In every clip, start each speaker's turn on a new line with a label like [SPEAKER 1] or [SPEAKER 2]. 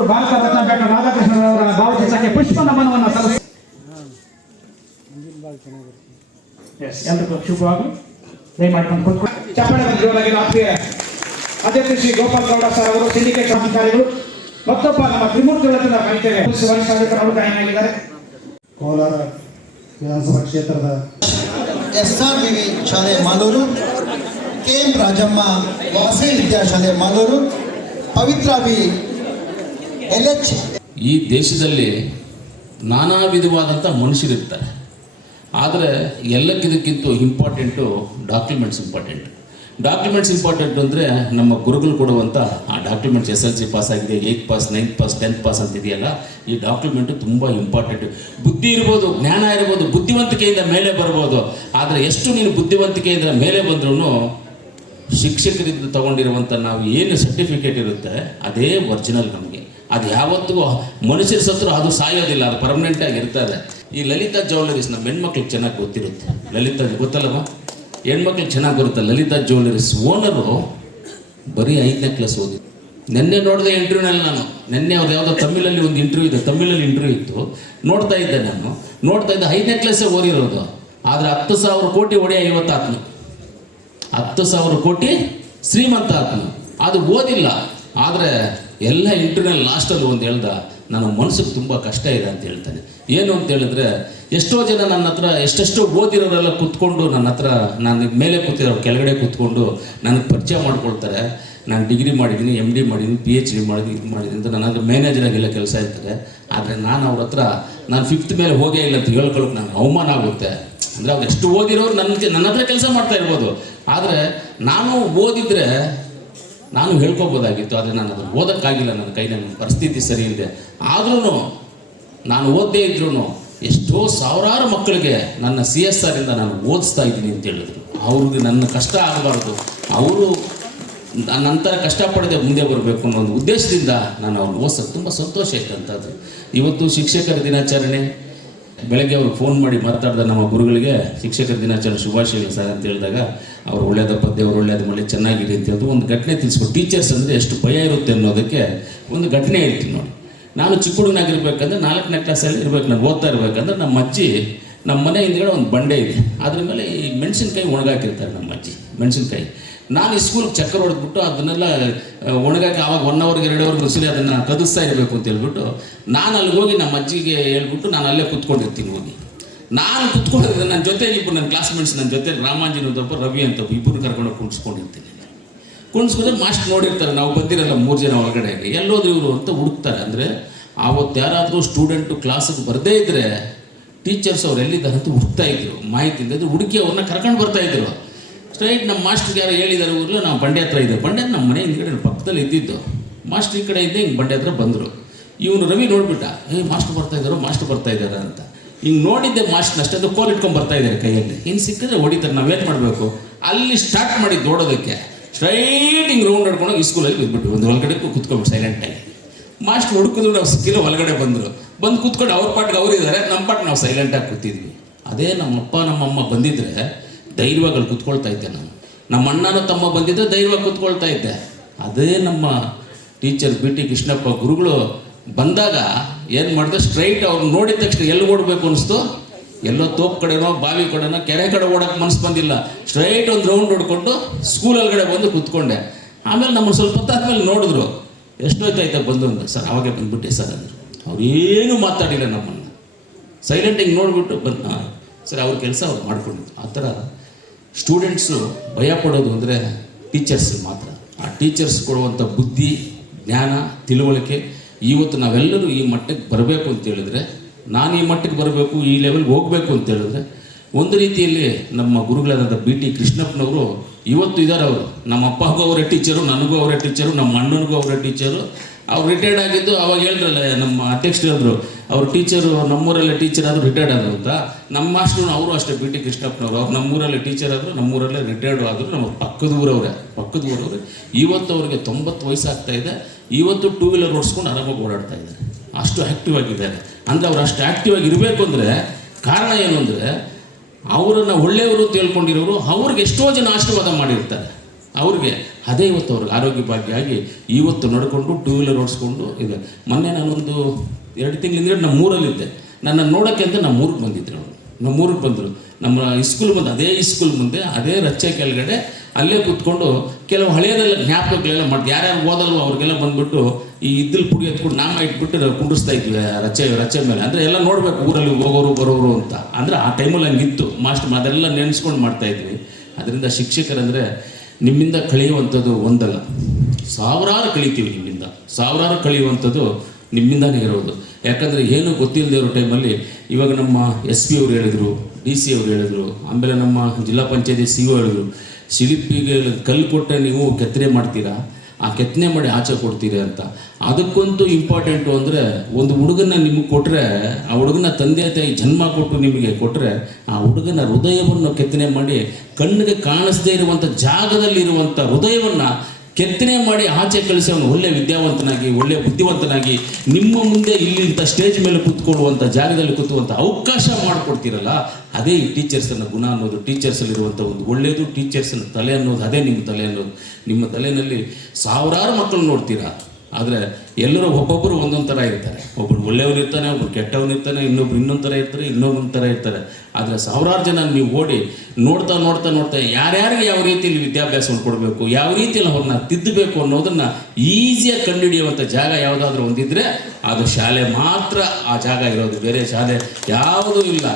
[SPEAKER 1] ಅವರು ಭಾರತ ರತ್ನ ಡಾಕ್ಟರ್ ರಾಧಾಕೃಷ್ಣನ್ ಅವರ ಭಾವಚಿತ್ರಕ್ಕೆ ಪುಷ್ಪ ನಮನವನ್ನು ಸಲ್ಲಿಸಿ ಎಸ್ ಎಲ್ರಿಗೂ ಶುಭವಾಗಿ ದಯಮಾಡ್ಕೊಂಡು ಕೂತ್ಕೊಳ್ಳಿ ಚಪ್ಪಾಳೆ ಬಂದು ಜೋರಾಗಿ ಆತ್ಮೀಯ ಅಧ್ಯಕ್ಷ ಶ್ರೀ ಗೋಪಾಲ್ ಗೌಡ ಸರ್ ಅವರು ಸಿಂಡಿಕೇಟ್ ಅಧಿಕಾರಿಗಳು ಮತ್ತೊಬ್ಬ ನಮ್ಮ ತ್ರಿಮೂರ್ತಿ ರತ್ನ ಕಲಿತೇವೆ ಪೊಲೀಸ್ ವರಿಷ್ಠಾಧಿಕಾರಿಗಳು ಕಾಯನಾಗಿದ್ದಾರೆ
[SPEAKER 2] ಕೋಲಾರ ವಿಧಾನಸಭಾ ಕ್ಷೇತ್ರದ
[SPEAKER 3] ಎಸ್ ಆರ್ ವಿ ವಿ ಶಾಲೆ ಮಾಲೂರು ಕೆ ಎಂ ರಾಜಮ್ಮ ವಾಸವಿ ವಿದ್ಯಾಶಾಲೆ ಮಾಲೂರು ಪವಿತ್ರ ವಿ
[SPEAKER 4] ಈ ದೇಶದಲ್ಲಿ ನಾನಾ ವಿಧವಾದಂಥ ಮನುಷ್ಯರಿರ್ತಾರೆ. ಆದರೆ ಎಲ್ಲಕ್ಕಿದಕ್ಕಿಂತ important documents important. Documents important ಅಂದರೆ ನಮ್ಮ ಗುರುಗಳು ಕೊಡುವಂಥ ಆ documents S L C pass ಆಗಿದೆ eighth pass, ninth pass, tenth pass ಅಂತಿದೆಯಲ್ಲ ಈ ಡಾಕ್ಯುಮೆಂಟು ತುಂಬ ಇಂಪಾರ್ಟೆಂಟ್. ಬುದ್ಧಿ ಇರ್ಬೋದು, ಜ್ಞಾನ ಇರ್ಬೋದು, ಬುದ್ಧಿವಂತಿಕೆಯಿಂದ ಮೇಲೆ ಬರ್ಬೋದು. ಆದರೆ ಎಷ್ಟು ನೀನು ಬುದ್ಧಿವಂತಿಕೆಯಿಂದ ಮೇಲೆ ಬಂದ್ರೂ ಶಿಕ್ಷಕರಿಂದ ತಗೊಂಡಿರುವಂಥ ನಾವು ಏನು ಸರ್ಟಿಫಿಕೇಟ್ ಇರುತ್ತೆ, ಅದೇ ಒರ್ಜಿನಲ್ ನಮಗೆ. ಅದು ಯಾವತ್ತಿಗೂ ಮನುಷ್ಯರ ಸತ್ರು ಅದು ಸಾಯೋದಿಲ್ಲ, ಅದು ಪರ್ಮನೆಂಟ್ ಆಗಿ ಇರ್ತದೆ. ಈ ಲಲಿತಾ ಜ್ಯುವೆಲರೀಸ್ ನಮ್ಮ ಹೆಣ್ಮಕ್ಳಿಗೆ ಚೆನ್ನಾಗಿ ಗೊತ್ತಿರುತ್ತೆ. ಲಲಿತಾ ಗೊತ್ತಲ್ಲಮ್ಮ? ಹೆಣ್ಮಕ್ಳಿಗೆ ಚೆನ್ನಾಗಿ ಬರುತ್ತೆ. ಲಲಿತಾ ಜ್ಯುವೆಲರೀಸ್ ಓನರು ಬರೀ ಐದನೇ ಕ್ಲಾಸ್ ಓದಿ ನಿನ್ನೆ ನೋಡಿದೆ ಇಂಟರ್ವ್ಯೂನಲ್ಲಿ ನಾನು. ನಿನ್ನೆ ಅವ್ರು ಯಾವುದೋ ತಮಿಳಲ್ಲಿ ಒಂದು ಇಂಟರ್ವ್ಯೂ ಇದೆ. ತಮಿಳಲ್ಲಿ ಇಂಟರ್ವ್ಯೂ ಇತ್ತು. ನೋಡ್ತಾ ಇದ್ದೆ ನಾನು. ನೋಡ್ತಾ ಇದ್ದೆ. ಐದನೇ ಕ್ಲಾಸೇ ಓದಿರೋದು. ಆದರೆ ಹತ್ತು ಸಾವಿರ ಕೋಟಿ ಒಡೆಯ ಐವತ್ತಾತ್ಮ ಹತ್ತು ಸಾವಿರ ಕೋಟಿ ಶ್ರೀಮಂತ ಆತ್ಮ ಅದು ಓದಿಲ್ಲ. ಆದರೆ ಎಲ್ಲ ಇಂಟರ್ನಲ್ ಲಾಸ್ಟಲ್ಲಿ ಒಂದು ಹೇಳ್ದ, ನನ್ನ ಮನಸ್ಸಿಗೆ ತುಂಬ ಕಷ್ಟ ಇದೆ ಅಂತ ಹೇಳ್ತಾನೆ. ಏನು ಅಂತ ಹೇಳಿದ್ರೆ, ಎಷ್ಟೋ ಜನ ನನ್ನ ಹತ್ರ, ಎಷ್ಟೆಷ್ಟೋ ಓದಿರೋರೆಲ್ಲ ಕೂತ್ಕೊಂಡು ನನ್ನ ಹತ್ರ, ನಾನು ಮೇಲೆ ಕೂತಿರೋ ಕೆಳಗಡೆ ಕೂತ್ಕೊಂಡು ನನಗೆ ಪರಿಚಯ ಮಾಡ್ಕೊಳ್ತಾರೆ. ನಾನು ಡಿಗ್ರಿ ಮಾಡಿದ್ದೀನಿ ಎಂ ಡಿ ಮಾಡಿದ್ದೀನಿ ಪಿ ಎಚ್ ಡಿ ಮಾಡಿದ್ದೀನಿ ಇದು ಮಾಡಿದ್ದೀನಿ ಅಂತ ನನ್ನ ಹತ್ರ ಮ್ಯಾನೇಜರ್ ಆಗಿಲ್ಲ ಕೆಲಸ ಇರ್ತಾರೆ ಆದರೆ ನಾನು ಅವ್ರ ಹತ್ರ, ನಾನು ಫಿಫ್ತ್ ಮೇಲೆ ಹೋಗೇ ಇಲ್ಲ ಅಂತ ಹೇಳ್ಕೊಳ್ಳೋಕೆ ನನಗೆ ಅವಮಾನ ಆಗುತ್ತೆ. ಅಂದರೆ ಅವ್ರು ಎಷ್ಟು ಓದಿರೋರು ನನ್ನ ನನ್ನ ಹತ್ರ ಕೆಲಸ ಮಾಡ್ತಾ ಇರ್ಬೋದು. ಆದರೆ ನಾನು ಓದಿದ್ರೆ ನಾನು ಹೇಳ್ಕೋಬೋದಾಗಿತ್ತು ಆದರೆ ನಾನು ಅದನ್ನು ಓದೋಕ್ಕಾಗಿಲ್ಲ, ನನ್ನ ಕೈ ನನ್ನ ಪರಿಸ್ಥಿತಿ ಸರಿ ಇದೆ ಆದ್ರೂ ನಾನು ಓದದೇ ಇದ್ರೂ ಎಷ್ಟೋ ಸಾವಿರಾರು ಮಕ್ಕಳಿಗೆ ನನ್ನ ಸಿ ಎಸ್ ಆರಿಂದ ನಾನು ಓದಿಸ್ತಾ ಇದ್ದೀನಿ ಅಂತ ಹೇಳಿದ್ರು. ಅವ್ರಿಗೆ ನನ್ನ ಕಷ್ಟ ಆಗಬಾರ್ದು. ಅವರು ನಂತರ ಕಷ್ಟಪಡದೆ ಮುಂದೆ ಬರಬೇಕು ಅನ್ನೋ ಒಂದು ಉದ್ದೇಶದಿಂದ ನಾನು ಅವ್ರನ್ನ ಓದಿಸೋದು ತುಂಬ ಸಂತೋಷ ಆಯ್ತಂಥದ್ದು ಇವತ್ತು ಶಿಕ್ಷಕರ ದಿನಾಚರಣೆ ಬೆಳಗ್ಗೆ ಅವ್ರಿಗೆ ಫೋನ್ ಮಾಡಿ ಮಾತಾಡಿದ ನಮ್ಮ ಗುರುಗಳಿಗೆ ಶಿಕ್ಷಕರ ದಿನಾಚರಣೆ ಶುಭಾಶಯಗಳು ಸರ್ ಅಂತ ಹೇಳಿದಾಗ, ಅವ್ರು ಒಳ್ಳೆಯದಪ್ಪ ದೇವ್ರು ಒಳ್ಳೆಯದು ಮಳೆ ಚೆನ್ನಾಗಿರಿ ಅಂತ ಹೇಳಿದ್ರು ಒಂದು ಘಟನೆ ತಿಳಿಸ್ಕೊಟ್ಟು ಟೀಚರ್ಸ್ ಅಂದರೆ ಎಷ್ಟು ಭಯ ಇರುತ್ತೆ ಅನ್ನೋದಕ್ಕೆ ಒಂದು ಘಟನೆ ಹೇಳ್ತೀನಿ ನೋಡಿ. ನಾನು ಚಿಕ್ಕ ಹುಡುಗನಾಗಿರ್ಬೇಕಂದ್ರೆ ನಾಲ್ಕನೇ ಕ್ಲಾಸಲ್ಲಿ ಇರಬೇಕು, ನಾನು ಓದ್ತಾ ಇರಬೇಕಂದ್ರೆ ನಮ್ಮ ಅಜ್ಜಿ, ನಮ್ಮ ಮನೆ ಹಿಂದ್ಗಡೆ ಒಂದು ಬಂಡೆ ಇದೆ. ಅದ್ರ ಮೇಲೆ ಈ ಮೆಣಸಿನ್ಕಾಯಿ ಒಣಗಾಕಿರ್ತಾರೆ ನಮ್ಮ ಅಜ್ಜಿ, ಮೆಣಸಿನ್ಕಾಯಿ. ನಾನು ಈ ಸ್ಕೂಲ್ಗೆ ಚಕ್ಕರ್ ಹೊಡೆದ್ಬಿಟ್ಟು ಅದನ್ನೆಲ್ಲ ಒಣಗಕ್ಕೆ ಒಣಗಾಕಿ ಆವಾಗ ಒನ್ ಅವರ್ಗೆ ಎರಡು ಅವರ್ಗೆ ರುಸುಲಿ ಅದನ್ನು ಕದಿಸ್ತಾ ಇರಬೇಕು ಅಂತ ಹೇಳ್ಬಿಟ್ಟು ನಾನು ಅಲ್ಲಿ ಹೋಗಿ ನಮ್ಮ ಅಜ್ಜಿಗೆ ಹೇಳ್ಬಿಟ್ಟು ನಾನು ಅಲ್ಲೇ ಕುತ್ಕೊಂಡಿರ್ತೀನಿ ಹೋಗಿ. ನಾನು ಕುತ್ಕೊಂಡಿದ್ದೆ ನನ್ನ ಜೊತೆ ಇಬ್ಬರು ನನ್ನ ಕ್ಲಾಸ್ಮೇಟ್ಸ್ ನನ್ನ ಜೊತೆ ರಾಮಾಂಜಿನ ಒಬ್ಬ ರವಿ ಅಂತ ಇಬ್ಬರು ಕರ್ಕೊಂಡು ಕುಣಿಸ್ಕೊಂಡಿರ್ತೀನಿ ಕುಣಿಸ್ಕೊಂಡ್ರೆ ಮಾಸ್ಟ್ ನೋಡಿರ್ತಾರೆ, ನಾವು ಬಂದಿರಲ್ಲ ಮೂರು ಜನ ಹೊರಗಡೆ ಎಲ್ಲೋದ್ರು ಇವರು ಅಂತ ಹುಡುಕ್ತಾರೆ. ಅಂದರೆ ಆವತ್ತು ಯಾರಾದರೂ ಸ್ಟೂಡೆಂಟು ಕ್ಲಾಸಿಗೆ ಬರದೇ ಇದ್ದರೆ ಟೀಚರ್ಸ್ ಅವ್ರು ಎಲ್ಲಿದ್ದಾರೆ ಅಂತ ಹುಡುಕ್ತಾ ಇದ್ರು. ಮಾಹಿತಿ ಇದ್ರೆ ಹುಡುಕಿ ಅವ್ರನ್ನ ಕರ್ಕೊಂಡು ಬರ್ತಾ ಇದ್ರು. ಸ್ಟ್ರೈಟ್ ನಮ್ಮ ಮಾಸ್ಟರ್ಗೆ ಯಾರು ಹೇಳಿದಾರೆ ಊರು ನಾವು ಬಂಡೆ ಹತ್ರ ಇದ್ದೆ ಬಂಡೆ ನಮ್ಮ ಮನೆ ಹಿಂದ್ಗಡೆ ಪಕ್ಕದಲ್ಲಿ ಇದ್ದಿದ್ದು. ಮಾಸ್ಟರ್ ಈ ಕಡೆ ಇದ್ದೆ ಹಿಂಗೆ ಬಂಡೆ ಹತ್ರ ಬಂದರು. ಇವನು ರವಿ ನೋಡ್ಬಿಟ್ಟ, ಏ, ಮಾಸ್ಟರ್ ಬರ್ತಾ ಇದ್ದಾರೋ, ಮಾಸ್ಟರ್ ಬರ್ತಾ ಇದ್ದಾರೆ? ಅಂತ. ಹಿಂಗೆ ನೋಡಿದ್ದೆ ಮಾಸ್ಟರ್ ಅಷ್ಟೇ, ಅದು ಕೋಲ್ ಇಟ್ಕೊಂಡು ಬರ್ತಾ ಇದ್ದಾರೆ ಕೈಯಲ್ಲಿ. ಇನ್ನು ಸಿಕ್ಕಿದ್ರೆ ಹೊಡಿತಾರೆ ನಾವೇನು ಮಾಡಬೇಕು? ಅಲ್ಲಿ ಸ್ಟಾರ್ಟ್ ಮಾಡಿದ್ದು ಓಡೋದಕ್ಕೆ. ಸ್ಟ್ರೈಟ್ ಹಿಂಗೆ ರೌಂಡ್ ಹೊಡ್ಕೊಂಡು ಈ ಸ್ಕೂಲಲ್ಲಿ ಬಿದ್ಬಿಟ್ಟು ಒಂದು ಒಳಗಡೆ ಕೂತ್ಕೊಂಡ್ಬಿಟ್ಟು ಸೈಲೆಂಟಾಗಿ ಮಾಸ್ಟರ್ ಹುಡುಕಿದ್ರು ನಾವು ಸಿಕ್ಕಿಲ್ಲ ಒಳಗಡೆ ಬಂದರು. ಬಂದು ಕೂತ್ಕೊಂಡು ಅವ್ರ ಪಾಟ್ಗೆ ಅವರಿದ್ದಾರೆ ನಮ್ಮ ಪಾಟ್ ನಾವು ಸೈಲೆಂಟಾಗಿ ಕೂತಿದ್ವಿ. ಅದೇ ನಮ್ಮಪ್ಪ, ನಮ್ಮಮ್ಮ ಬಂದಿದ್ರೆ ಧೈರ್ಯವಾಗಿ ಅಲ್ಲಿ ಕೂತ್ಕೊಳ್ತಾ ಇದ್ದೆ ನಾನು. ನಮ್ಮ ಅಣ್ಣನೂ ತಮ್ಮ ಬಂದಿದ್ದೆ ಧೈರ್ಯವಾಗಿ ಕೂತ್ಕೊಳ್ತಾ ಇದ್ದೆ. ಅದೇ ನಮ್ಮ ಟೀಚರ್ ಬಿ ಟಿ ಕೃಷ್ಣಪ್ಪ ಗುರುಗಳು ಬಂದಾಗ ಏನು ಮಾಡಿದೆ? ಸ್ಟ್ರೈಟ್ ಅವ್ರು ನೋಡಿದ ತಕ್ಷಣ ಎಲ್ಲಿ ಓಡಬೇಕು ಅನಿಸ್ತು? ಎಲ್ಲೋ ತೋಪ್ ಕಡೆನೋ, ಬಾವಿ ಕಡೆನೋ, ಕೆರೆ ಕಡೆ ಓಡೋಕೆ ಮನಸ್ಸು ಬಂದಿಲ್ಲ. ಸ್ಟ್ರೈಟ್ ಒಂದು ರೌಂಡ್ ಹೊಡ್ಕೊಂಡು ಸ್ಕೂಲ್ ಒಳಗಡೆ ಬಂದು ಕೂತ್ಕೊಂಡೆ. ಆಮೇಲೆ ನಮ್ಮ ಸ್ವಲ್ಪ ಹೊತ್ತಾದ್ಮೇಲೆ ನೋಡಿದ್ರು. ಎಷ್ಟೊತ್ತಾಯ್ತಾ ಬಂದು ಅಂತ. ಸರ್, ಅವಾಗೆ ಬಂದುಬಿಟ್ಟೆ ಸರ್ ಅಂದರು. ಅವ್ರೇನು ಮಾತಾಡಿಲ್ಲ ನಮ್ಮನ್ನು. ಸೈಲೆಂಟಿಂಗ್ ನೋಡಿಬಿಟ್ಟು ಬಂದು ಸರಿ, ಅವ್ರ ಕೆಲಸ ಅವ್ರು ಮಾಡ್ಕೊಂಡು ಆ ಥರ ಸ್ಟೂಡೆಂಟ್ಸು ಭಯ ಪಡೋದು ಅಂದರೆ ಟೀಚರ್ಸ್ ಮಾತ್ರ. ಆ ಟೀಚರ್ಸ್ ಕೊಡುವಂಥ ಬುದ್ಧಿ, ಜ್ಞಾನ, ತಿಳುವಳಿಕೆ, ಇವತ್ತು ನಾವೆಲ್ಲರೂ ಈ ಮಟ್ಟಕ್ಕೆ ಬರಬೇಕು ಅಂತ ಹೇಳಿದ್ರೆ, ನಾನು ಈ ಮಟ್ಟಕ್ಕೆ ಬರಬೇಕು, ಈ ಲೆವೆಲ್ಗೆ ಹೋಗಬೇಕು ಅಂತ ಹೇಳಿದ್ರೆ, ಒಂದು ರೀತಿಯಲ್ಲಿ ನಮ್ಮ ಗುರುಗಳಾದಂಥ ಬಿ ಟಿ ಕೃಷ್ಣಪ್ಪನವರು, ಇವತ್ತು ಇದ್ದಾರೆ ಅವರು. ನಮ್ಮ ಅಪ್ಪಗೂ ಅವರೇ ಟೀಚರು ನನಗೂ ಅವರೇ ಟೀಚರು ನಮ್ಮ ಅಣ್ಣನಿಗೂ ಅವರೇ ಟೀಚರು ಅವ್ರು ರಿಟೈರ್ಡ್ ಆಗಿದ್ದು ಅವಾಗ ಹೇಳಿದ್ರಲ್ಲ ನಮ್ಮ ಅಧ್ಯಕ್ಷರು ಹೇಳಿದ್ರು, ಅವ್ರ ಟೀಚರು ನಮ್ಮೂರಲ್ಲೇ ಟೀಚರ್ ಆದರೂ ರಿಟೈರ್ಡ್ ಆದರು ಅಂತ. ನಮ್ಮ ಮಾಸ್ಟ್ರು ಅವರು ಅಷ್ಟೇ ಬಿ ಟಿ ಕೃಷ್ಣಪ್ಪನವರು. ಅವ್ರು ನಮ್ಮೂರಲ್ಲೇ ಟೀಚರ್ ಆದರು, ನಮ್ಮೂರಲ್ಲೇ ರಿಟೈರ್ಡ್ ಆದರು ನಮ್ಮ ಪಕ್ಕದ ಊರವ್ರೆ ಪಕ್ಕದ ಊರವ್ರೆ. ಇವತ್ತು ಅವ್ರಿಗೆ ತೊಂಬತ್ತು ವಯಸ್ಸಾಗ್ತಾ ಇದೆ. ಇವತ್ತು ಟೂ ವೀಲರ್ ಓಡಿಸ್ಕೊಂಡು ಆರಾಮಾಗಿ ಓಡಾಡ್ತಾ ಇದ್ದಾರೆ. ಅಷ್ಟು ಆ್ಯಕ್ಟಿವ್ ಆಗಿದ್ದಾರೆ. ಅಂದರೆ ಅವ್ರು ಅಷ್ಟು ಆ್ಯಕ್ಟಿವ್ ಆಗಿ ಇರಬೇಕು ಅಂದರೆ, ಕಾರಣ ಏನು ಅಂದರೆ, ಅವರನ್ನು ಒಳ್ಳೆಯವರು ತಿಳ್ಕೊಂಡಿರೋರು ಅವ್ರಿಗೆ ಎಷ್ಟೋ ಜನ ಆಶೀರ್ವಾದ ಮಾಡಿರ್ತಾರೆ. ಅವ್ರಿಗೆ ಅದೇ ಇವತ್ತು ಅವ್ರಿಗೆ ಆರೋಗ್ಯ ಭಾಗ್ಯ ಇವತ್ತು ನಡ್ಕೊಂಡು ಟೂ ವೀಲರ್ ಓಡಿಸ್ಕೊಂಡು ಇದೆ. ಮೊನ್ನೆ ನಾನೊಂದು ಎರಡು ತಿಂಗಳಿಂದ ನಮ್ಮ ಊರಲ್ಲಿದ್ದೆ ನನ್ನ ನೋಡೋಕ್ಕೆ ಅಂತ ನಮ್ಮ ಊರಿಗೆ ಬಂದಿದ್ರು ಅವರು. ನಮ್ಮ ಊರಿಗೆ ಬಂದರು. ನಮ್ಮ ಇಸ್ಕೂಲ್ ಮುಂದೆ ಅದೇ ಇಸ್ಕೂಲ್ ಮುಂದೆ, ಅದೇ ರಚ್ಚೆ ಕೆಳಗಡೆ ಅಲ್ಲೇ ಕೂತ್ಕೊಂಡು ಕೆಲವು ಹಳೆಯದೆಲ್ಲ ಜ್ಞಾಪಕಗಳೆಲ್ಲ ಮಾಡಿ ಯಾರ್ಯಾರು ಓದಲ್ವೋ ಅವ್ರಿಗೆಲ್ಲ ಬಂದುಬಿಟ್ಟು ಈ ಇದ್ದಲ್ಲಿ ಪುಡಿ ಎತ್ಕೊಂಡು ನಾಮ ಇಟ್ಬಿಟ್ಟು ಕುಂಡಿಸ್ತಾ ಇದ್ವಿ ರಚ್ಚೆ ರಚ್ಚೆ ಮೇಲೆ. ಅಂದರೆ ಎಲ್ಲ ನೋಡಬೇಕು ಊರಲ್ಲಿ ಹೋಗೋರು, ಬರೋರು ಅಂತ. ಅಂದರೆ ಆ ಟೈಮಲ್ಲಿ ಹಂಗಿತ್ತು. ಮಾಸ್ಟರ್ ಅದೆಲ್ಲ ನೆನೆಸ್ಕೊಂಡು ಮಾಡ್ತಾಯಿದ್ವಿ ಅದರಿಂದ ಶಿಕ್ಷಕರಂದರೆ ನಿಮ್ಮಿಂದ ಕಳೆಯುವಂಥದ್ದು ಒಂದಲ್ಲ. ಸಾವಿರಾರು ಕಳೀತೀವಿ ನಿಮ್ಮಿಂದ. ಸಾವಿರಾರು ಕಳೆಯುವಂಥದ್ದು ನಿಮ್ಮಿಂದನೇ ಇರೋದು. ಯಾಕಂದರೆ ಏನು ಗೊತ್ತಿಲ್ಲದೆ ಇರೋ ಟೈಮಲ್ಲಿ ಇವಾಗ ನಮ್ಮ ಎಸ್ ಪಿ ಅವರು ಹೇಳಿದರು ಡಿ ಸಿ ಅವರು ಹೇಳಿದರು, ಆಮೇಲೆ ನಮ್ಮ ಜಿಲ್ಲಾ ಪಂಚಾಯತಿ ಸಿ ಒ ಹೇಳಿದರು, ಶಿಲ್ಪಿಗೆ ಕಲ್ಲು ಕೊಟ್ಟರೆ ನೀವು ಕೆತ್ತನೆ ಮಾಡ್ತೀರಾ? ಆ ಕೆತ್ತನೆ ಮಾಡಿ ಆಚೆ ಕೊಡ್ತೀರಿ ಅಂತ. ಅದಕ್ಕಂತೂ ಇಂಪಾರ್ಟೆಂಟು ಅಂದರೆ ಒಂದು ಹುಡುಗನ ನಿಮಗೆ ಕೊಟ್ಟರೆ ಆ ಹುಡುಗನ ತಂದೆ ತಾಯಿ ಜನ್ಮ ಕೊಟ್ಟು ನಿಮಗೆ ಕೊಟ್ಟರೆ ಆ ಹುಡುಗನ ಹೃದಯವನ್ನು ಕೆತ್ತನೆ ಮಾಡಿ ಕಣ್ಣಿಗೆ ಕಾಣಿಸದೇ ಇರುವಂಥ ಜಾಗದಲ್ಲಿರುವಂಥ ಹೃದಯವನ್ನು ಕೆತ್ತನೆ ಮಾಡಿ ಆಚೆ ಕಳಿಸಿ ಅವನು ಒಳ್ಳೆ ವಿದ್ಯಾವಂತನಾಗಿ, ಒಳ್ಳೆ ಬುದ್ಧಿವಂತನಾಗಿ, ನಿಮ್ಮ ಮುಂದೆ ಇಲ್ಲಿ ಇಂಥ ಸ್ಟೇಜ್ ಮೇಲೆ ಕೂತ್ಕೊಳ್ಳುವಂಥ ಜಾಗದಲ್ಲಿ ಕೂತುವಂಥ ಅವಕಾಶ ಮಾಡಿಕೊಡ್ತೀರಲ್ಲ, ಅದೇ ಈ ಟೀಚರ್ಸನ್ನ ಗುಣ ಅನ್ನೋದು. ಟೀಚರ್ಸಲ್ಲಿರುವಂಥ ಒಂದು ಒಳ್ಳೆಯದು ಟೀಚರ್ಸನ್ನು ತಲೆ ಅನ್ನೋದು, ಅದೇ ನಿಮ್ಮ ತಲೆ ಅನ್ನೋದು. ನಿಮ್ಮ ತಲೆಯಲ್ಲಿ ಸಾವಿರಾರು ಮಕ್ಕಳು ನೋಡ್ತೀರಾ? ಆದರೆ ಎಲ್ಲರೂ ಒಬ್ಬೊಬ್ಬರು ಒಂದೊಂದು ಥರ ಇರ್ತಾರೆ. ಒಬ್ಬರು ಒಳ್ಳೆಯವ್ರು ಇರ್ತಾನೆ ಒಬ್ಬರು ಕೆಟ್ಟವನು ಇರ್ತಾನೆ, ಇನ್ನೊಬ್ರು ಇನ್ನೊಂದು ಥರ ಇರ್ತಾರೆ ಇನ್ನೊಬ್ಬೊಂದು ಥರ ಇರ್ತಾರೆ. ಆದರೆ ಸಾವಿರಾರು ಜನ ನೀವು ಓಡಿ ನೋಡ್ತಾ ನೋಡ್ತಾ ನೋಡ್ತಾ ಯಾರ್ಯಾರಿಗೆ ಯಾವ ರೀತಿಯಲ್ಲಿ ವಿದ್ಯಾಭ್ಯಾಸವನ್ನು ಕೊಡಬೇಕು, ಯಾವ ರೀತಿಯಲ್ಲಿ ಅವ್ರನ್ನ ತಿದ್ದಬೇಕು ಅನ್ನೋದನ್ನ ಈಸಿಯಾಗಿ ಕಂಡುಹಿಡಿಯುವಂಥ ಜಾಗ ಯಾವುದಾದ್ರೂ ಒಂದಿದ್ರೆ ಅದು ಶಾಲೆ ಮಾತ್ರ ಆ ಜಾಗ ಇರೋದು. ಬೇರೆ ಶಾಲೆ ಯಾವುದೂ ಇಲ್ಲ.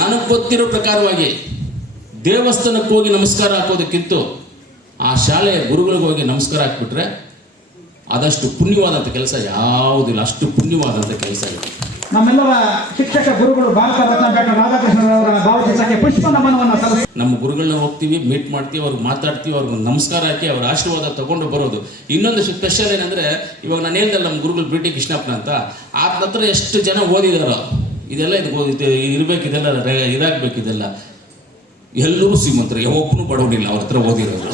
[SPEAKER 4] ನನಗೆ ಗೊತ್ತಿರೋ ಪ್ರಕಾರವಾಗಿ ದೇವಸ್ಥಾನಕ್ಕೆ ಹೋಗಿ ನಮಸ್ಕಾರ ಹಾಕೋದಕ್ಕಿಂತ ಆ ಶಾಲೆಯ ಗುರುಗಳಿಗೆ ಹೋಗಿ ನಮಸ್ಕಾರ ಹಾಕ್ಬಿಟ್ರೆ ಅದಷ್ಟು ಪುಣ್ಯವಾದಂಥ ಕೆಲಸ ಯಾವುದಿಲ್ಲ ಅಷ್ಟು ಪುಣ್ಯವಾದಂಥ ಕೆಲಸ ಇದೆ.
[SPEAKER 1] ನಮ್ಮೆಲ್ಲರ ಶಿಕ್ಷಕ ಗುರುಗಳು ಭಾರತ ರತ್ನ ಡಾಕ್ಟರ್ ರಾಧಾಕೃಷ್ಣರವರ ಭಾವಚಿತ್ರಕ್ಕೆ ಪುಷ್ಪ ನಮನವನ್ನು ಸಲ್ಲಿಸಿ
[SPEAKER 4] ನಮ್ಮ ಗುರುಗಳನ್ನ ಹೋಗ್ತೀವಿ ಮೀಟ್ ಮಾಡ್ತೀವಿ ಅವ್ರಿಗೆ ಮಾತಾಡ್ತೀವಿ ಅವ್ರಿಗೆ ನಮಸ್ಕಾರ ಹಾಕಿ ಅವ್ರ ಆಶೀರ್ವಾದ ತಗೊಂಡು ಬರೋದು. ಇನ್ನೊಂದು ಸ್ಪೆಷಲ್ ಏನಂದ್ರೆ ಇವಾಗ ನಾನು ಹೇಳ್ದಲ್ಲ ನಮ್ಮ ಗುರುಗಳು ಬಿ ಟಿ ಕೃಷ್ಣಪ್ಪನ ಅಂತ ಆತನ ಹತ್ರ ಎಷ್ಟು ಜನ ಓದಿದಾರೋ ಇದೆಲ್ಲ ಇದು ಇರ್ಬೇಕು ಇದೆಲ್ಲ ಇದಾಗ್ಬೇಕು ಇದೆಲ್ಲ. ಎಲ್ಲರೂ ಶ್ರೀಮಂತರು ಯಾವೊಬ್ಬನು ಬಡವನಿಲ್ಲ ಅವ್ರ ಹತ್ರ ಓದಿರೋರು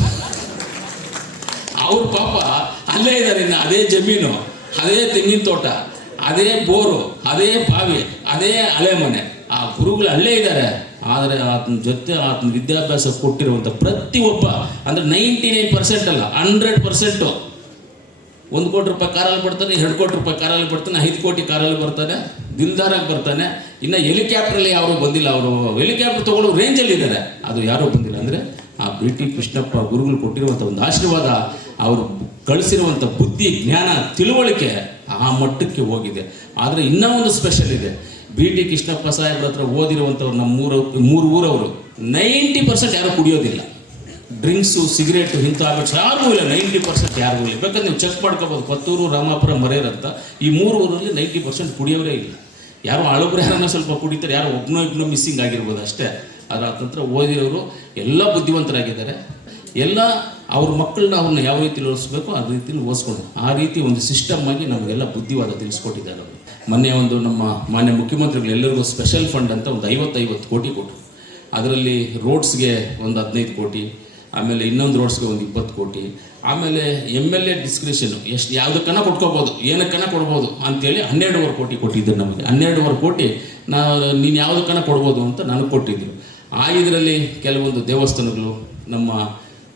[SPEAKER 4] ಅವ್ರ ಪಾಪ ಅಲ್ಲೇ ಇದ್ದಾರೆ ಇನ್ನು, ಅದೇ ಜಮೀನು, ಅದೇ ತೆಂಗಿನ ತೋಟ, ಅದೇ ಬೋರು, ಅದೇ ಬಾವಿ, ಅದೇ ಅಲೆ ಮನೆ. ಆ ಗುರುಗಳು ಅಲ್ಲೇ ಇದ್ದಾರೆ. ಆದರೆ ಆತನ ಜೊತೆ ಆತನ ವಿದ್ಯಾಭ್ಯಾಸ ಕೊಟ್ಟಿರುವಂಥ ಪ್ರತಿಯೊಬ್ಬ, ಅಂದರೆ ನೈಂಟಿ ನೈನ್ ಪರ್ಸೆಂಟ್ ಅಲ್ಲ ಹಂಡ್ರೆಡ್ ಪರ್ಸೆಂಟು ಒಂದು ಕೋಟಿ ರೂಪಾಯಿ ಕಾರಲ್ಲಿ ಬರ್ತಾನೆ, ಎರಡು ಕೋಟಿ ರೂಪಾಯಿ ಕಾರಲ್ಲಿ ಬರ್ತಾನೆ, ಐದು ಕೋಟಿ ಕಾರಲ್ಲಿ ಬರ್ತಾನೆ ದಿಲ್ದಾರಾಗಿ ಬರ್ತಾನೆ. ಇನ್ನು ಹೆಲಿಕಾಪ್ಟ್ರಲ್ಲಿ ಯಾರು ಬಂದಿಲ್ಲ, ಅವರು ಹೆಲಿಕಾಪ್ಟರ್ ತಗೊಳ್ಳೋ ರೇಂಜಲ್ಲಿ ಇದ್ದಾರೆ. ಅದು ಯಾರು ಬಂದಿಲ್ಲ ಅಂದರೆ ಆ ಬಿ ಟಿ ಕೃಷ್ಣಪ್ಪ ಗುರುಗಳು ಕೊಟ್ಟಿರುವಂಥ ಒಂದು ಆಶೀರ್ವಾದ ಅವರು ಕಳಿಸಿರುವಂಥ ಬುದ್ಧಿ, ಜ್ಞಾನ, ತಿಳುವಳಿಕೆ ಆ ಮಟ್ಟಕ್ಕೆ ಹೋಗಿದೆ. ಆದರೆ ಇನ್ನೂ ಒಂದು ಸ್ಪೆಷಲ್ ಇದೆ. ಬಿ ಟಿ ಕೃಷ್ಣಪ್ಪ ಸಾಹೇಬ್ರ ಹತ್ರ ಓದಿರುವಂಥವ್ರು ನಮ್ಮ ಮೂರು ಮೂರು ಊರವರು ನೈಂಟಿ ಪರ್ಸೆಂಟ್ ಯಾರೂ ಕುಡಿಯೋದಿಲ್ಲ. ಡ್ರಿಂಕ್ಸು, ಸಿಗರೇಟು ಇಂಥ ಹ್ಯಾಬಿಟ್ಸ್ ಯಾರಿಗೂ ಇಲ್ಲ. ನೈಂಟಿ ಪರ್ಸೆಂಟ್ ಯಾರಿಗೂ ಇಲ್ಲ. ಬೇಕಾದ್ರೆ ನೀವು ಚೆಕ್ ಮಾಡ್ಕೋಬೋದು. ಪತ್ತೂರು ರಾಮಾಪುರ ಮರೆಯರಂತ ಈ ಮೂರು ಊರಲ್ಲಿ ನೈಂಟಿ ಪರ್ಸೆಂಟ್ ಕುಡಿಯೋರೇ ಇಲ್ಲ. ಯಾರೋ ಹಳಬ್ರು ಯಾರನ್ನ ಸ್ವಲ್ಪ ಕುಡಿತಾರೆ, ಯಾರೋ ಒಬ್ಬನೋ ಇಬ್ಬನೋ ಮಿಸ್ಸಿಂಗ್ ಆಗಿರ್ಬೋದು ಅಷ್ಟೇ. ಅದರ ಹತ್ರ ಓದಿರೋರು ಎಲ್ಲ ಬುದ್ಧಿವಂತರಾಗಿದ್ದಾರೆ. ಎಲ್ಲ ಅವ್ರ ಮಕ್ಕಳನ್ನ ಅವ್ರನ್ನ ಯಾವ ರೀತಿಲಿ ಓದಿಸ್ಬೇಕು ಆ ರೀತಿಲಿ ಓದಿಸ್ಕೊಂಡು ಆ ರೀತಿ ಒಂದು ಸಿಸ್ಟಮ್ ಆಗಿ ನಮಗೆಲ್ಲ ಬುದ್ಧಿವಾದ ತಿಳಿಸ್ಕೊಟ್ಟಿದ್ದಾರೆ ಅವರು. ಮೊನ್ನೆ ಒಂದು ನಮ್ಮ ಮಾನ್ಯ ಮುಖ್ಯಮಂತ್ರಿಗಳು ಎಲ್ಲರಿಗೂ ಸ್ಪೆಷಲ್ ಫಂಡ್ ಅಂತ ಒಂದು ಐವತ್ತೈವತ್ತು ಕೋಟಿ ಕೊಟ್ಟರು. ಅದರಲ್ಲಿ ರೋಡ್ಸ್ಗೆ ಒಂದು ಹದಿನೈದು ಕೋಟಿ, ಆಮೇಲೆ ಇನ್ನೊಂದು ರೋಡ್ಸ್ಗೆ ಒಂದು ಇಪ್ಪತ್ತು ಕೋಟಿ, ಆಮೇಲೆ ಎಂ ಎಲ್ ಎ ಡಿಸ್ಕ್ರಿಷನ್ ಎಷ್ಟು ಯಾವುದಕ್ಕನ ಕೊಟ್ಕೋಬೋದು ಏನಕ್ಕನ ಕೊಡ್ಬೋದು ಅಂತೇಳಿ ಹನ್ನೆರಡುವರೆ ಕೋಟಿ ಕೊಟ್ಟಿದ್ದರು ನಮಗೆ. ಹನ್ನೆರಡುವರೆ ಕೋಟಿ ನಾ, ನೀನು ಯಾವುದಕ್ಕನ ಕೊಡ್ಬೋದು ಅಂತ ನನಗೆ ಕೊಟ್ಟಿದ್ದರು ಆ ಇದರಲ್ಲಿ ಕೆಲವೊಂದು ದೇವಸ್ಥಾನಗಳು, ನಮ್ಮ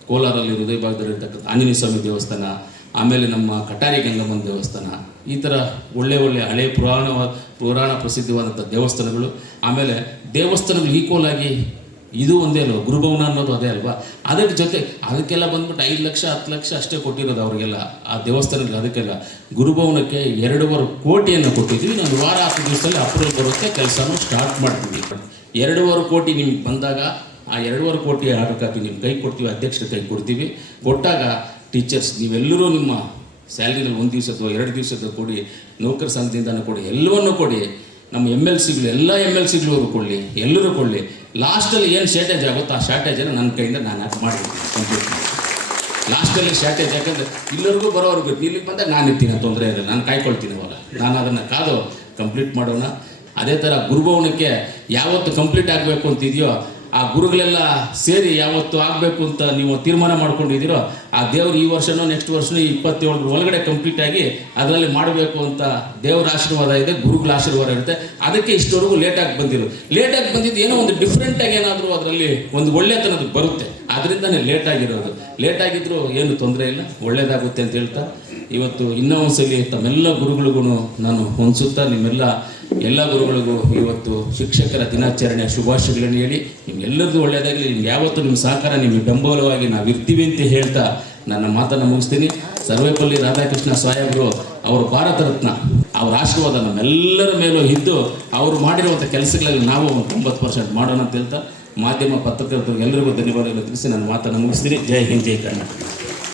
[SPEAKER 4] ಕೋಲಾರಲ್ಲಿ ಹೃದಯ ಭಾಗದಲ್ಲಿರ್ತಕ್ಕಂಥ ಆಂಜನೇಯ ಸ್ವಾಮಿ ದೇವಸ್ಥಾನ, ಆಮೇಲೆ ನಮ್ಮ ಕಟಾರಿ ಗಂಗಮ್ಮನ ದೇವಸ್ಥಾನ, ಈ ಥರ ಒಳ್ಳೆ ಒಳ್ಳೆ ಹಳೆ ಪುರಾಣ ಪುರಾಣ ಪ್ರಸಿದ್ಧವಾದಂಥ ದೇವಸ್ಥಾನಗಳು. ಆಮೇಲೆ ದೇವಸ್ಥಾನಗಳು ಈಕ್ವಲ್ ಆಗಿ ಇದು ಒಂದೇ ಅಲ್ವ, ಗುರುಭವನ ಅನ್ನೋದು ಅದೇ ಅಲ್ವಾ? ಅದರ ಜೊತೆ ಅದಕ್ಕೆಲ್ಲ ಬಂದ್ಬಿಟ್ಟು ಐದು ಲಕ್ಷ, ಹತ್ತು ಲಕ್ಷ ಅಷ್ಟೇ ಕೊಟ್ಟಿರೋದು ಅವರಿಗೆಲ್ಲ, ಆ ದೇವಸ್ಥಾನಕ್ಕೆ ಅದಕ್ಕೆಲ್ಲ. ಗುರುಭವನಕ್ಕೆ ಎರಡೂವರೆ ಕೋಟಿಯನ್ನು ಕೊಟ್ಟಿದ್ವಿ ನಾನು ವಾರ, ಹತ್ತು ದಿವಸದಲ್ಲಿ ಅಪ್ರೂವಲ್ ಬರುತ್ತೆ, ಕೆಲಸನೂ ಸ್ಟಾರ್ಟ್ ಮಾಡ್ತೀವಿ. ಎರಡೂವರೆ ಕೋಟಿ ನಿಮ್ಗೆ ಬಂದಾಗ ಆ ಎರಡೂವರೆ ಕೋಟಿ ಆರ್ಡರ್ ಕಾಪಿ ನಿಮ್ಮ ಕೈ ಕೊಡ್ತೀವಿ ಅಧ್ಯಕ್ಷರ ಕೈ ಕೊಡ್ತೀವಿ. ಕೊಟ್ಟಾಗ ಟೀಚರ್ಸ್ ನೀವೆಲ್ಲರೂ ನಿಮ್ಮ ಸ್ಯಾಲ್ರಿನಲ್ಲಿ ಒಂದು ದಿವಸ ಅಥವಾ ಎರಡು ದಿವಸದ ಕೊಡಿ, ನೌಕರ ಸಂಘದಿಂದನೂ ಕೊಡಿ, ಎಲ್ಲವನ್ನೂ ಕೊಡಿ. ನಮ್ಮ ಎಂ ಎಲ್ ಸಿಗಳು ಎಲ್ಲ ಎಂ ಎಲ್ ಸಿಗಳವರು ಕೊಡಲಿ, ಎಲ್ಲರೂ ಕೊಡಲಿ. ಲಾಸ್ಟಲ್ಲಿ ಏನು ಶಾರ್ಟೇಜ್ ಆಗುತ್ತೋ ಆ ಶಾರ್ಟೇಜನ್ನು ನನ್ನ ಕೈಯಿಂದ ನಾನು ಆಕ್ಟ್ ಮಾಡಿದ್ದೀನಿ ಲಾಸ್ಟಲ್ಲಿ ಶಾರ್ಟೇಜ್ ಯಾಕಂದ್ರೆ ಇಲ್ಲರಿಗೂ ಬರೋರ್ಗು ಇಲ್ಲಿಗೆ ಬಂದಾಗ ನಾನು ಇರ್ತೀನಿ ತೊಂದರೆ ಇಲ್ಲ. ನಾನು ಕಾಯ್ಕೊಳ್ತೀನಿ ಅವಾಗ. ನಾನು ಅದನ್ನು ಕಾದು ಕಂಪ್ಲೀಟ್ ಮಾಡೋಣ. ಅದೇ ಥರ ಗುರುಭವನಕ್ಕೆ ಯಾವತ್ತು ಕಂಪ್ಲೀಟ್ ಆಗಬೇಕು ಅಂತಿದೆಯೋ ಆ ಗುರುಗಳೆಲ್ಲ ಸೇರಿ ಯಾವತ್ತು ಆಗಬೇಕು ಅಂತ ನೀವು ತೀರ್ಮಾನ ಮಾಡ್ಕೊಂಡಿದ್ದೀರೋ, ಆ ದೇವ್ರು ಈ ವರ್ಷನೋ ನೆಕ್ಸ್ಟ್ ವರ್ಷನೂ ಇಪ್ಪತ್ತೇಳರ ಒಳಗಡೆ ಕಂಪ್ಲೀಟ್ ಆಗಿ ಅದರಲ್ಲಿ ಮಾಡಬೇಕು ಅಂತ ದೇವರ ಆಶೀರ್ವಾದ ಇದೆ, ಗುರುಗಳ ಆಶೀರ್ವಾದ ಇರುತ್ತೆ. ಅದಕ್ಕೆ ಇಷ್ಟವರೆಗೂ ಲೇಟಾಗಿ ಬಂದಿರು ಲೇಟಾಗಿ ಬಂದಿದ್ದು ಏನೋ ಒಂದು ಡಿಫ್ರೆಂಟಾಗಿ ಏನಾದರೂ ಅದರಲ್ಲಿ ಒಂದು ಒಳ್ಳೆಯತನದ್ದು ಬರುತ್ತೆ. ಅದರಿಂದನೇ ಲೇಟಾಗಿರೋದು ಆಗಿರೋದು. ಲೇಟ್ ಆಗಿದ್ರು ಏನು ತೊಂದರೆ ಇಲ್ಲ, ಒಳ್ಳೇದಾಗುತ್ತೆ ಅಂತ ಹೇಳ್ತಾ, ಇವತ್ತು ಇನ್ನೂ ಸಲ ತಮ್ಮೆಲ್ಲ ಗುರುಗಳಿಗೂ ನಾನು ಹೊಂದಿಸುತ್ತಾ ನಿಮ್ಮೆಲ್ಲ ಎಲ್ಲ ಗುರುಗಳಿಗೂ ಇವತ್ತು ಶಿಕ್ಷಕರ ದಿನಾಚರಣೆಯ ಶುಭಾಶಯಗಳನ್ನು ಹೇಳಿ ನಿಮ್ಗೆಲ್ಲರದ್ದು ಒಳ್ಳೆಯದಾಗಲಿ, ನಿಮ್ಗೆ ಯಾವತ್ತೂ ನಿಮ್ಮ ಸಹಕಾರ, ನಿಮಗೆ ಬೆಂಬಲವಾಗಿ ನಾವು ಇರ್ತೀವಿ ಅಂತ ಹೇಳ್ತಾ ನನ್ನ ಮಾತನ್ನು ಮುಗಿಸ್ತೀನಿ. ಸರ್ವೇಪಲ್ಲಿ ರಾಧಾಕೃಷ್ಣ ಸಾಹೇಬರು ಅವರು ಭಾರತ ರತ್ನ, ಅವರ ಆಶೀರ್ವಾದ ನಮ್ಮೆಲ್ಲರ ಮೇಲೂ ಇದ್ದು ಅವರು ಮಾಡಿರುವಂಥ ಕೆಲಸಗಳಲ್ಲಿ ನಾವು ಒಂದು ತೊಂಬತ್ತು ಪರ್ಸೆಂಟ್ ಮಾಡೋಣ ಅಂತ ಹೇಳ್ತಾ, ಮಾಧ್ಯಮ ಪತ್ರಕರ್ತರಿಗೆ ಎಲ್ಲರಿಗೂ ಧನ್ಯವಾದಗಳು ತಿಳಿಸಿ ನನ್ನ ಮಾತನ್ನು ಮುಗಿಸ್ತೀನಿ. ಜೈ ಹಿಂದ್, ಜೈ ಕರ್ನಾಟಕ.